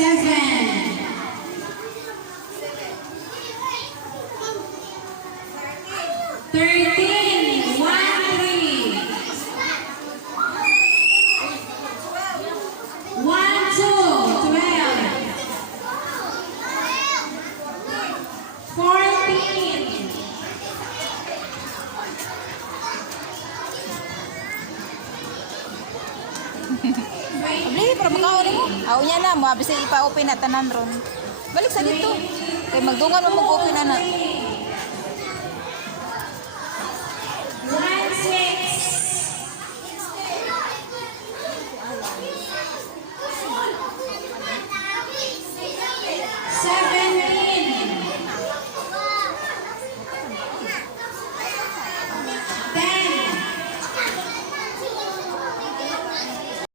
13, 1, 3. 1, 2, 12. 14. Abli, para makaon mo. Aw niya na, mo abis ipa-open na tanan ron. Balik sa dito. Kay magdungan mo mag-open na na.